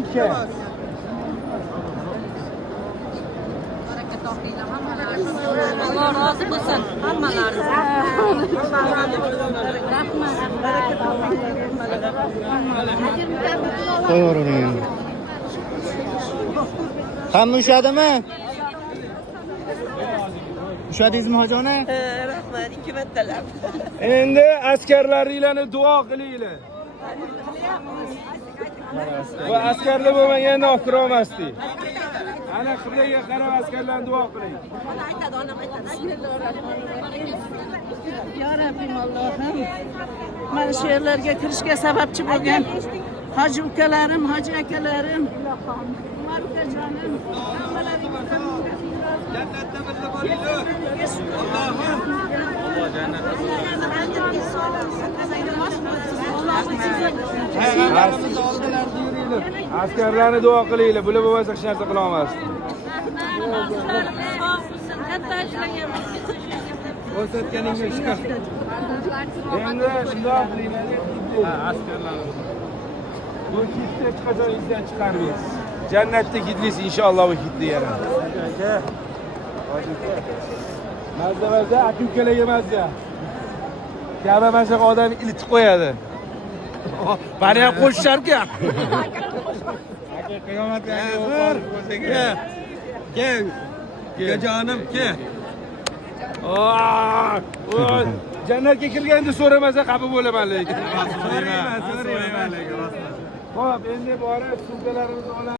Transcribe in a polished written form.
İki. Allah razı olsun. Qo'yaver uni endi. Hamma ushadimi? Ushadingizmi hoji ona? Rahmat, ikki martalab. Endi askarlaringlarni duo qilinglar. Va askarlar bo'lmaganda olib kira olmasdik. Ana qiblaga qarab askarlarni duo qiling. Ya Rabbim Allohim, mana shu yerlarga kirishga sababchi bo'lgan hoji ukalarim, hoji akalarim, Umar ukajonim, hammalaringizdan Jannatda birga bo'linglar. Allohim. Payg'ambarimiz oldilarida yuringlar. Askarlarni duo qilinglar. Bular bo'lmasa hech narsa qila olmasdi. Ko'rsatganingga shukr. Endi shundoq qilinglar. Askarlarni. Bu kitni hech qachon izdan chiqarmaysiz. Jannatda hidlisi inshaalloh bu hidni yana. Mazza aka-ukalarga mazza. Kabe mana shu odam ilitib qo'yadi. Bani ham qo'shisharku. Aka qiyomatga kel. Gajonim kel. Jannatga kirganda so'ramasa xafa bo'laman lekin. So'rayman lekin. Xo'p, endi borib sumkalarimizni olamiz.